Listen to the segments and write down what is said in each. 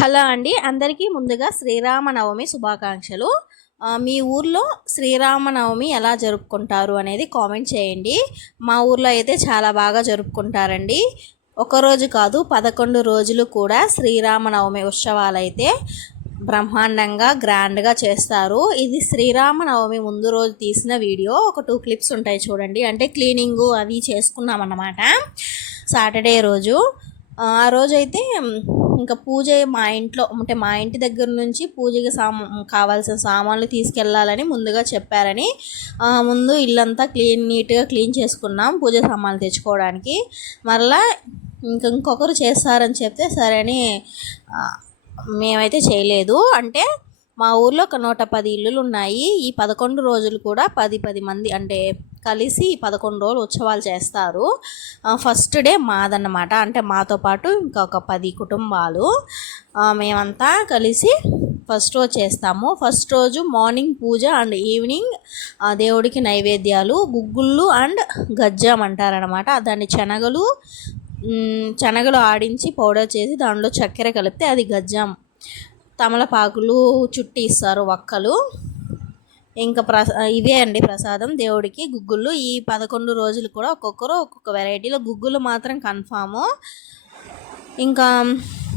Hello అండి. అందరికీ ముందుగా శ్రీరామనవమి శుభాకాంక్షలు. మీ ఊర్లో శ్రీరామనవమి ఎలా జరుపుకుంటారు అనేది కామెంట్ చేయండి. మా ఊర్లో అయితే చాలా బాగా జరుపుకుంటారండి. ఒకరోజు కాదు పదకొండు రోజులు కూడా శ్రీరామనవమి ఉత్సవాలు అయితే బ్రహ్మాండంగా గ్రాండ్గా చేస్తారు. ఇది శ్రీరామనవమి ముందు రోజు తీసిన వీడియో. ఒక టూ క్లిప్స్ ఉంటాయి చూడండి. అంటే క్లీనింగు అవి చేసుకున్నామన్నమాట. సాటర్డే రోజు ఆ రోజైతే ఇంకా పూజ మా ఇంట్లో అంటే మా ఇంటి దగ్గర నుంచి పూజకి సామా కావాల్సిన సామాన్లు తీసుకెళ్ళాలని ముందుగా చెప్పారని ముందు ఇల్లంతా క్లీన్ నీట్గా క్లీన్ చేసుకున్నాం పూజ సామాన్లు తెచ్చుకోవడానికి. మరలా ఇంకా ఇంకొకరు చేస్తారని చెప్తే సరే అని మేమైతే చేయలేదు. అంటే మా ఊర్లో ఒక నూట పది ఇల్లులు ఉన్నాయి ఈ పదకొండు రోజులు కూడా పది పది మంది అంటే కలిసి ఈ పదకొండు రోజులు ఉత్సవాలు చేస్తారు. ఫస్ట్ డే మాదన్నమాట. అంటే మాతో పాటు ఇంకొక పది కుటుంబాలు. మేమంతా కలిసి ఫస్ట్ రోజు చేస్తాము. ఫస్ట్ రోజు మార్నింగ్ పూజ అండ్ ఈవినింగ్ ఆ, దేవుడికి నైవేద్యాలు గుగ్గుళ్ళు అండ్ గజ్జాం అంటారనమాట దాన్ని శనగలు శనగలు ఆడించి పౌడర్ చేసి దానిలో చక్కెర కలిపితే అది గజ్జం. తమలపాకులు చుట్టి ఇస్తారు వక్కలు ఇంకా ప్రసా ఇవే అండి ప్రసాదం. దేవుడికి గుగ్గుళ్ళు. ఈ పదకొండు రోజులు కూడా ఒక్కొక్కరు ఒక్కొక్క వెరైటీలో గుగ్గులు మాత్రం కన్ఫాము. ఇంకా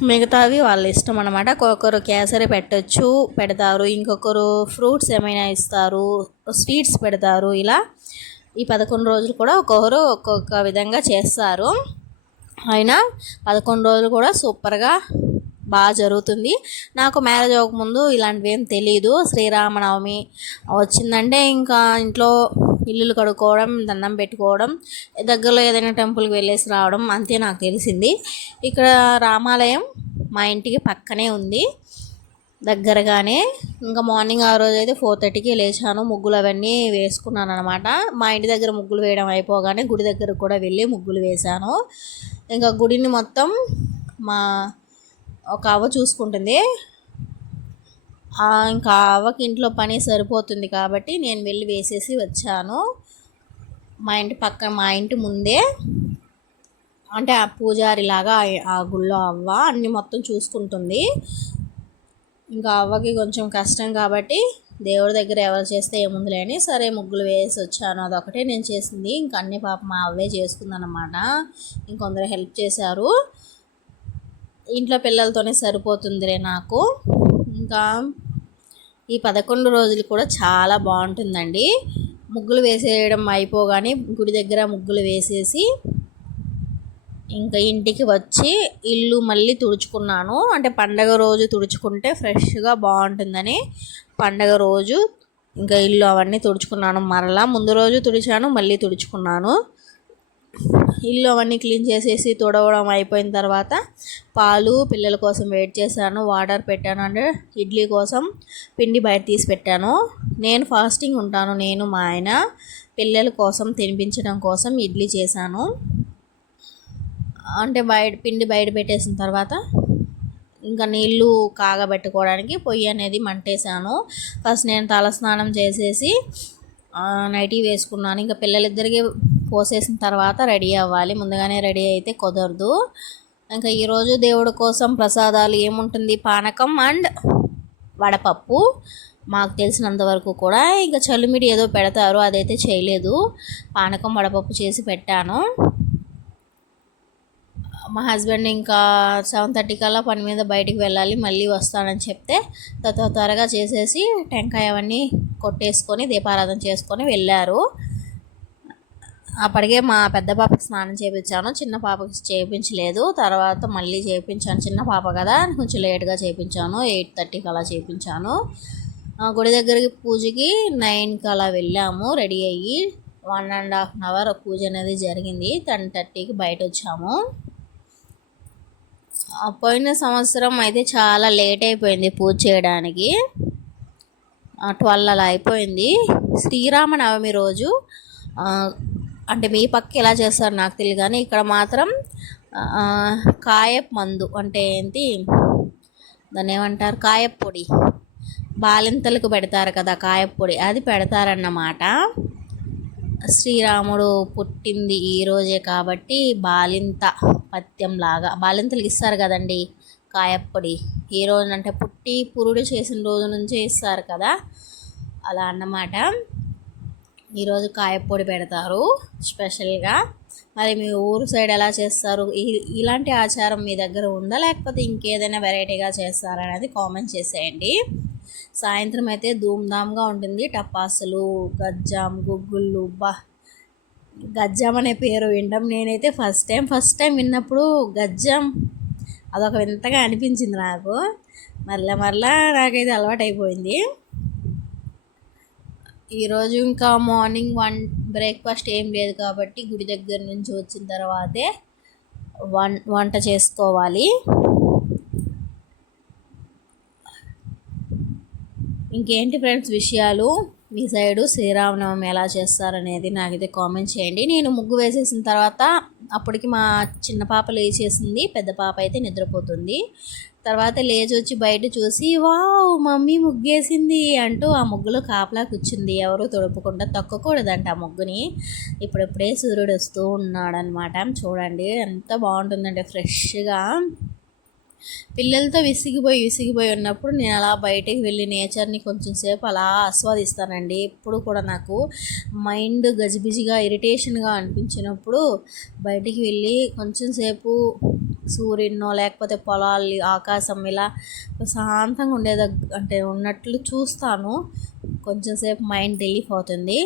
మిగతావి వాళ్ళ ఇష్టం అనమాట ఒక్కొక్కరు కేసరి పెట్టచ్చు పెడతారు. ఇంకొకరు ఫ్రూట్స్ ఏమైనా ఇస్తారు స్వీట్స్ పెడతారు. ఇలా ఈ పదకొండు రోజులు కూడా ఒక్కొక్కరు ఒక్కొక్క విధంగా చేస్తారు. అయినా పదకొండు రోజులు కూడా సూపర్గా బాగా జరుగుతుంది. నాకు మ్యారేజ్ అవ్వకముందు ఇలాంటివి ఏం తెలియదు శ్రీరామనవమి వచ్చిందంటే ఇంకా ఇంట్లో ఇల్లులు కడుక్కోవడం దండం పెట్టుకోవడం దగ్గరలో ఏదైనా టెంపుల్కి వెళ్ళేసి రావడం అంతే నాకు తెలిసింది. ఇక్కడ రామాలయం మా ఇంటికి పక్కనే ఉంది. దగ్గరగానే ఇంకా మార్నింగ్ ఆ రోజు అయితే ఫోర్ థర్టీకి లేచాను. ముగ్గులు అవన్నీ వేసుకున్నాను అనమాట మా ఇంటి దగ్గర ముగ్గులు వేయడం అయిపోగానే గుడి దగ్గర కూడా వెళ్ళి ముగ్గులు వేశాను. ఇంకా గుడిని మొత్తం మా ఒక అవ్వ చూసుకుంటుంది. ఇంకా అవ్వకి ఇంట్లో పని సరిపోతుంది కాబట్టి నేను వెళ్ళి వేసేసి వచ్చాను. మా ఇంటి పక్క మా ఇంటి ముందే అంటే ఆ పూజారిలాగా ఆ- గుళ్ళో అవ్వ అన్ని మొత్తం చూసుకుంటుంది. ఇంకా అవ్వకి కొంచెం కష్టం కాబట్టి దేవుడి దగ్గర ఎవరు చేస్తే ఏముందిలే అని సరే ముగ్గులు వేసి వచ్చాను. అదొకటే నేను చేసింది. ఇంకా అన్ని పాప మా అవ్వే చేసుకుందనమాట ఇంకొందరు హెల్ప్ చేశారు. ఇంట్లో పిల్లలతోనే సరిపోతుందిరే నాకు. ఇంకా ఈ పదకొండు రోజులు కూడా చాలా బాగుంటుందండి. ముగ్గులు వేసేయడం అయిపోగానే గుడి దగ్గర ముగ్గులు వేసేసి ఇంకా ఇంటికి వచ్చి ఇల్లు మళ్ళీ తుడుచుకున్నాను. అంటే పండగ రోజు తుడుచుకుంటే ఫ్రెష్గా బాగుంటుందని పండగ రోజు ఇంకా ఇల్లు అవన్నీ తుడుచుకున్నాను. మరలా ముందు రోజు తుడిచాను మళ్ళీ తుడుచుకున్నాను. ఇల్లు అవన్నీ క్లీన్ చేసేసి తుడవడం అయిపోయిన తర్వాత పాలు పిల్లల కోసం వెయిట్ చేశాను వాటర్ పెట్టాను అంటే ఇడ్లీ కోసం పిండి బయట తీసి పెట్టాను. నేను ఫాస్టింగ్ ఉంటాను నేను మా ఆయన పిల్లల కోసం తినిపించడం కోసం ఇడ్లీ చేశాను. అంటే బయట పిండి బయట పెట్టేసిన తర్వాత ఇంకా నీళ్ళు కాగబెట్టుకోవడానికి పొయ్యి అనేది మంటేశాను. ఫస్ట్ నేను తలస్నానం చేసేసి నైటీ వేసుకున్నాను. ఇంకా పిల్లలిద్దరికి పోసేసిన తర్వాత రెడీ అవ్వాలి. ముందుగానే రెడీ అయితే కుదరదు. ఇంకా ఈరోజు దేవుడి కోసం ప్రసాదాలు ఏముంటుంది? పానకం అండ్ వడపప్పు. మాకు తెలిసినంత వరకు కూడా ఇంకా చలిమిడి ఏదో పెడతారు. అదైతే చేయలేదు. పానకం వడపప్పు చేసి పెట్టాను. మా హస్బెండ్ ఇంకా సెవెన్ థర్టీ కల్లా పని మీద బయటికి వెళ్ళాలి. మళ్ళీ వస్తానని చెప్తే త్వర త్వరగా చేసేసి టెంకాయ అవన్నీ కొట్టేసుకొని దీపారాధన చేసుకొని వెళ్ళారు. అప్పటికే మా పెద్ద పాపకి స్నానం చేయించాను చిన్న పాపకి చేయించలేదు తర్వాత మళ్ళీ చేయించాను చిన్న పాప కదా కొంచెం లేట్గా చేయించాను ఎయిట్ థర్టీకి అలా చేయించాను గుడి దగ్గరికి పూజకి నైన్కి అలా వెళ్ళాము. రెడీ అయ్యి one and half an hour పూజ అనేది జరిగింది. టెన్ థర్టీకి బయట వచ్చాము. పోయిన సంవత్సరం అయితే చాలా లేట్ అయిపోయింది పూజ చేయడానికి. ట్వెల్వ్ అలా అయిపోయింది. శ్రీరామనవమి రోజు అంటే మీ పక్క ఎలా చేస్తారు నాకు తెలియదు కానీ ఇక్కడ మాత్రం కాయప్ మందు అంటే ఏంటి? దాన్ని ఏమంటారు? కాయప్ పొడి. బాలింతలకు పెడతారు కదా కాయప్ పొడి. అది పెడతారన్నమాట. శ్రీరాముడు పుట్టింది ఈ రోజే కాబట్టి బాలింత పత్యం లాగా. బాలింతలకు ఇస్తారు కదండి కాయప్పొడి ఈ రోజు అంటే పుట్టి పురుడు చేసిన రోజు నుంచే ఇస్తారు కదా. అలా అన్నమాట. ఈరోజు కాయపొడి పెడతారు స్పెషల్గా. మరి మీ ఊరు సైడ్ ఎలా చేస్తారు? ఇలాంటి ఆచారం మీ దగ్గర ఉందా? లేకపోతే ఇంకేదైనా వెరైటీగా చేస్తారా అనేది కామెంట్ చేసేయండి. సాయంత్రం అయితే ధూమ్ధామ్గా ఉంటుంది. టపాసులు గజ్జాం గుగ్గుళ్ళు బా గజ్జాం అనే పేరు వినడం నేనైతే ఫస్ట్ టైం. ఫస్ట్ టైం విన్నప్పుడు గజ్జాం అదొక వింతగా అనిపించింది నాకు. మరల మరలా నాకైతే అలవాటు అయిపోయింది ఈరోజు ఇంకా మార్నింగ్ వన్ బ్రేక్ఫాస్ట్ ఏం లేదు కాబట్టి గుడి దగ్గర నుంచి వచ్చిన తర్వాతే వన్ వంట చేసుకోవాలి. ఇంకేంటి ఫ్రెండ్స్ విషయాలు? మీ సైడు శ్రీరామనవమి ఎలా చేస్తారనేది నాకైతే కామెంట్ చేయండి. నేను ముగ్గు వేసేసిన తర్వాత అప్పటికి మా చిన్న పాప లేచేసింది పెద్ద పాప అయితే నిద్రపోతుంది. తర్వాత లేచి వచ్చి బయట చూసి వావ్ మమ్మీ ముగ్గేసింది అంటూ ఆ ముగ్గులో కాపలా కూర్చుంది. ఎవరు తొడుపుకుండా తొక్కకూడదంట ఆ ముగ్గుని. ఇప్పుడిప్పుడే సూర్యుడు వస్తూ ఉన్నాడనమాట. చూడండి ఎంత బాగుంటుందంటే ఫ్రెష్గా. పిల్లలతో విసిగిపోయి విసిగిపోయి ఉన్నప్పుడు నేను అలా బయటకు వెళ్ళి నేచర్ని కొంచెం సేపు అలా ఆస్వాదిస్తానండి. ఎప్పుడు కూడా నాకు మైండ్ గజిబిజిగా ఇరిటేషన్గా అనిపించినప్పుడు బయటికి వెళ్ళి కొంచెం సేపు సూర్యున్నో లేకపోతే పొలాలు ఆకాశం ఇలా ప్రశాంతంగా ఉండేద అంటే ఉన్నట్లు చూస్తాను. కొంచెంసేపు మైండ్ రిలీఫ్ అవుతుంది.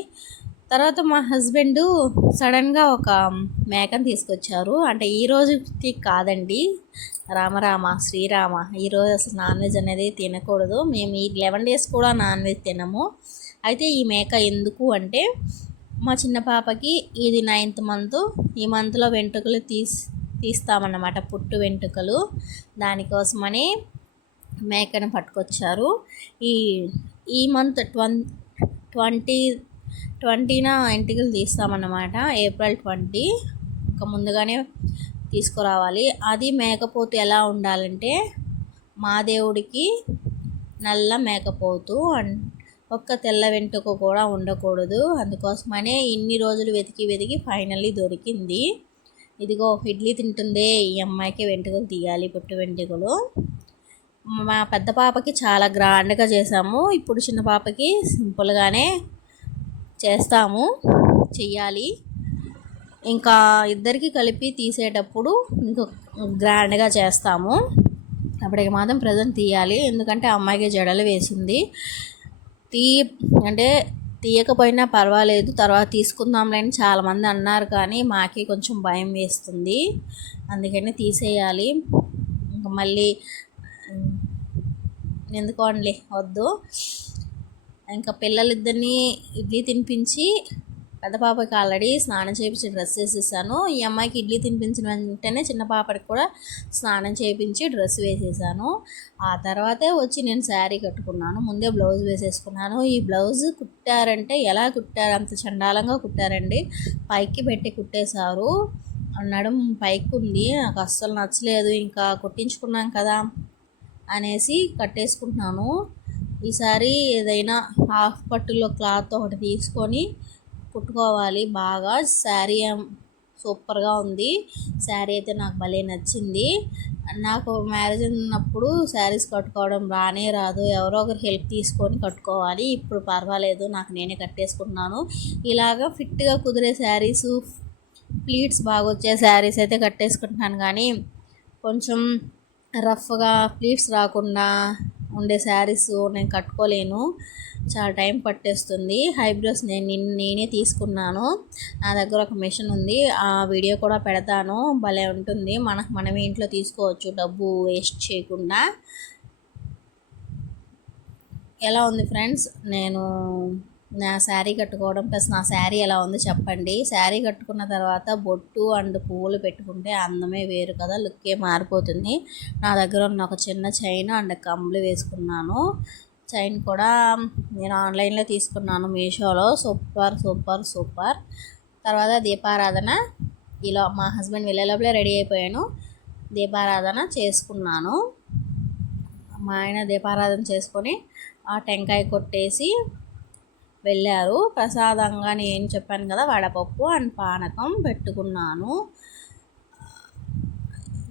తర్వాత మా హస్బెండ్ సడన్గా ఒక మేకను తీసుకొచ్చారు. అంటే ఈ రోజుకి కాదండి. రామరామ శ్రీరామ. ఈరోజు అసలు నాన్ వెజ్ అనేది తినకూడదు. మేము ఈ లెవెన్ డేస్ కూడా నాన్ వెజ్ తినము. అయితే ఈ మేక ఎందుకు అంటే మా చిన్న పాపకి ఇది నైన్త్ మంత్. ఈ మంత్లో వెంట్రుకలు తీసి తీస్తామన్నమాట పుట్టు వెంట్రుకలు దానికోసమని మేకను పట్టుకొచ్చారు. ఈ ఈ మంత్ ట్వం ట్వంటీ ట్వంటీన ఎంటికలు తీస్తామన్నమాట. April twenty. ఒక ముందుగానే తీసుకురావాలి. అది మేకపోతు ఎలా ఉండాలంటే మా దేవుడికి నల్ల మేకపోతు అండ్ ఒక్క తెల్ల వెంట్రుక కూడా ఉండకూడదు. అందుకోసమనే ఇన్ని రోజులు వెతికి వెతికి ఫైనల్లీ దొరికింది. ఇదిగో ఇడ్లీ తింటుందే ఈ అమ్మాయికి వెంట్రుకలు తీయాలి పుట్టు వెంట్రుకలు. మా పెద్ద పాపకి చాలా గ్రాండ్గా చేసాము ఇప్పుడు చిన్న పాపకి సింపుల్గానే చేస్తాము చెయ్యాలి. ఇంకా ఇద్దరికి కలిపి తీసేటప్పుడు ఇంకో గ్రాండ్గా చేస్తాము. అప్పటికి మాత్రం ప్రజెంట్ తీయాలి ఎందుకంటే అమ్మాయికి జడలు వేసింది. తీ అంటే తీయకపోయినా పర్వాలేదు తర్వాత తీసుకుందాంలే అని చాలామంది అన్నారు కానీ మాకే కొంచెం భయం వేస్తుంది. అందుకని తీసేయాలి. ఇంకా మళ్ళీ ఎందుకోండి వద్దు. ఇంకా పిల్లలిద్దరిని ఇడ్లీ తినిపించి పెద్ద పాపకి ఆల్రెడీ స్నానం చేయించి డ్రెస్ వేసేసాను. ఈ అమ్మాయికి ఇడ్లీ తినిపించిన వెంటనే చిన్న పాపకి కూడా స్నానం చేయించి డ్రెస్ వేసేసాను. ఆ తర్వాతే వచ్చి నేను శారీ కట్టుకున్నాను. ముందే బ్లౌజ్ వేసేసుకున్నాను. ఈ బ్లౌజ్ కుట్టారంటే ఎలా కుట్టారు? అంత చండాలంగా కుట్టారండి. పైకి పెట్టి కుట్టేశారు. నడుం పైకి ఉంది నాకు అస్సలు నచ్చలేదు. ఇంకా కుట్టించుకున్నాం కదా అనేసి కట్టేసుకుంటున్నాను. ఈసారి ఏదైనా హాఫ్ పట్టులో క్లాత్ ఒకటి తీసుకొని కుట్టుకోవాలి. బాగా శారీ సూపర్గా ఉంది. శారీ అయితే నాకు భలే నచ్చింది. నాకు మ్యారేజ్ ఉన్నప్పుడు శారీస్ కట్టుకోవడం రానే రాదు. ఎవరో ఒకరు హెల్ప్ తీసుకొని కట్టుకోవాలి. ఇప్పుడు పర్వాలేదు నాకు నేనే కట్టేసుకున్నాను ఇలాగ ఫిట్గా కుదిరే శారీస్ ప్లీట్స్ బాగా వచ్చే శారీస్ అయితే కట్టేసుకుంటున్నాను. కానీ కొంచెం రఫ్గా ప్లీట్స్ రాకుండా ఉండే శారీస్ నేను కట్టుకోలేను. చాలా టైం పట్టేస్తుంది. ఐబ్రోస్ నేను నేనే తీసుకున్నాను. నా దగ్గర ఒక మిషన్ ఉంది. ఆ వీడియో కూడా పెడతాను. భలే ఉంటుంది. మనకు మనమే ఇంట్లో తీసుకోవచ్చు డబ్బు వేస్ట్ చేయకుండా. ఎలా ఉంది ఫ్రెండ్స్? నేను నా శారీ కట్టుకోవడం ప్లస్ నా శారీ ఎలా ఉంది చెప్పండి. శారీ కట్టుకున్న తర్వాత బొట్టు అండ్ పువ్వులు పెట్టుకుంటే అందమే వేరు కదా. లుక్కే మారిపోతుంది. నా దగ్గర ఉన్న ఒక చిన్న చైన్ అండ్ కమ్ములు వేసుకున్నాను. చైన్ కూడా నేను ఆన్లైన్లో తీసుకున్నాను మీషోలో. Super super super. తర్వాత దీపారాధన. ఇలా మా హస్బెండ్ వెళ్ళే లోపలే రెడీ అయిపోయాను. దీపారాధన చేసుకున్నాను. మా ఆయన దీపారాధన చేసుకొని ఆ టెంకాయ కొట్టేసి వెళ్ళారు. ప్రసాదంగా నేను చెప్పాను కదా వడపప్పు అండ్ పానకం పెట్టుకున్నాను.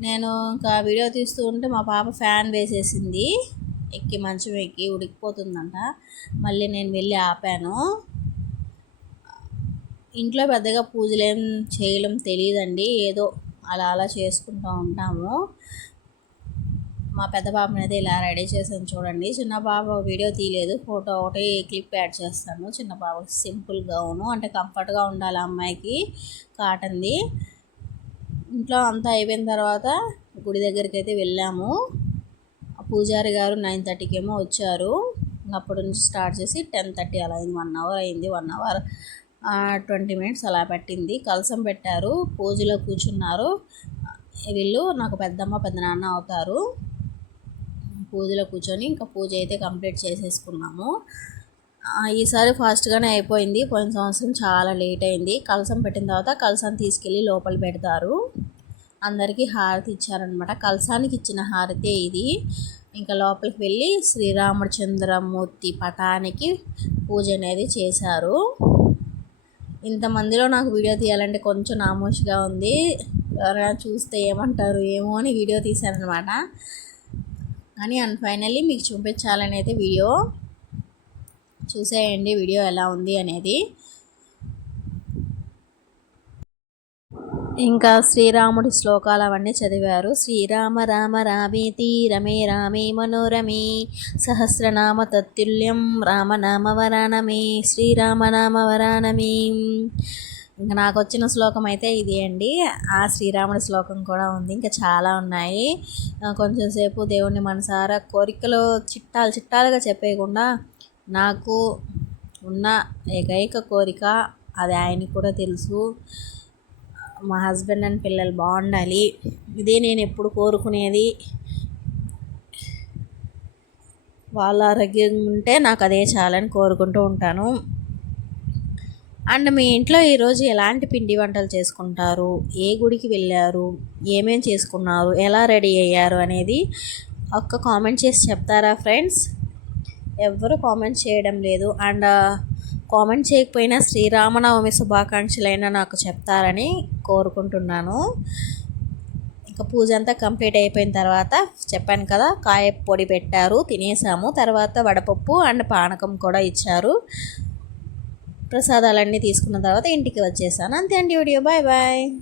నేను ఇంకా వీడియో తీస్తూ ఉంటే మా పాప ఫ్యాన్ వేసేసింది. ఎక్కి మంచం ఎక్కి ఉడికిపోతుందంట. మళ్ళీ నేను వెళ్ళి ఆపాను. ఇంట్లో పెద్దగా పూజలు ఏం చేయడం తెలియదండి. ఏదో అలా అలా చేసుకుంటూ ఉంటాము. మా పెద్ద పాపని అయితే ఇలా రెడీ చేసాను చూడండి. చిన్న పాప వీడియో తీయలేదు. ఫోటో ఒకటి క్లిప్ యాడ్ చేస్తాను. చిన్న పాప సింపుల్ గౌను అంటే కంఫర్ట్గా ఉండాలి అమ్మాయికి కాటన్ది. ఇంట్లో అంతా అయిపోయిన తర్వాత గుడి దగ్గరికి అయితే వెళ్ళాము. పూజారి గారు నైన్ థర్టీకి ఏమో వచ్చారు. అప్పటి నుంచి స్టార్ట్ చేసి టెన్ థర్టీ అలా అయింది. వన్ అవర్ అయింది. వన్ అవర్ ట్వంటీ మినిట్స్ అలా పెట్టింది. కలసం పెట్టారు. పూజలో కూర్చున్నారు. వీళ్ళు నాకు పెద్దమ్మ పెద్దనాన్న అవుతారు. పూజలో కూర్చొని ఇంకా పూజ అయితే కంప్లీట్ చేసేసుకున్నాము. ఈసారి ఫాస్ట్గానే అయిపోయింది. పోయిన సంవత్సరం చాలా లేట్ అయింది. కలసం పెట్టిన తర్వాత కలసం తీసుకెళ్ళి లోపల పెడతారు. అందరికీ హారతి ఇచ్చారనమాట కలసానికి ఇచ్చిన హారతే ఇది. ఇంకా లోపలికి వెళ్ళి శ్రీరామచంద్రమూర్తి పటానికి పూజ అనేది చేశారు. ఇంతమందిలో నాకు వీడియో తీయాలంటే కొంచెం నామోషిగా ఉంది. ఎవరైనా చూస్తే ఏమంటారు ఏమో అని వీడియో తీశారనమాట. కానీ అండ్ ఫైనల్లీ మీకు చూపించాలని అయితే వీడియో. చూసేయండి వీడియో ఎలా ఉంది అనేది. ఇంకా శ్రీరాముడి శ్లోకాలు అవన్నీ చదివారు. శ్రీరామ రామ రామేతి రమే రామే మనోరమే సహస్రనామ తత్తుల్యం రామనామ వరాణమే శ్రీరామనామ వరాణమే ఇంకా నాకు వచ్చిన శ్లోకం అయితే ఇది అండి. ఆ శ్రీరాముడి శ్లోకం కూడా ఉంది. ఇంకా చాలా ఉన్నాయి. కొంచెం సేపు దేవుణ్ణి మనసారా కోరికలు చిట్టాలు చిట్టాలుగా చెప్పేయకుండా నాకు ఉన్న ఏకైక కోరిక అది ఆయనకు కూడా తెలుసు. మా హస్బెండ్ అండ్ పిల్లలు బాగుండాలి. ఇదే నేను ఎప్పుడు కోరుకునేది. వాళ్ళ ఆరోగ్యం ఉంటే నాకు అదే చాలని కోరుకుంటూ ఉంటాను. అండ్ మీ ఇంట్లో ఈరోజు ఎలాంటి పిండి వంటలు చేసుకుంటారు? ఏ గుడికి వెళ్ళారు? ఏమేమి చేసుకున్నారు? ఎలా రెడీ అయ్యారు? అనేది ఒక్క కామెంట్ చేసి చెప్తారా ఫ్రెండ్స్? ఎవ్వరు కామెంట్ చేయడం లేదు. అండ్ కామెంట్ చేయకపోయినా శ్రీరామనవమి శుభాకాంక్షలైనా నాకు చెప్తారని కోరుకుంటున్నాను. ఇంకా పూజ అంతా కంప్లీట్ అయిపోయిన తర్వాత చెప్పాను కదా కాయ పొడి పెట్టారు తినేసాము. తర్వాత వడపప్పు అండ్ పానకం కూడా ఇచ్చారు. ప్రసాదాలన్నీ తీసుకున్న తర్వాత ఇంటికి వచ్చేసాను. అంతే అండి వీడియో. Bye bye.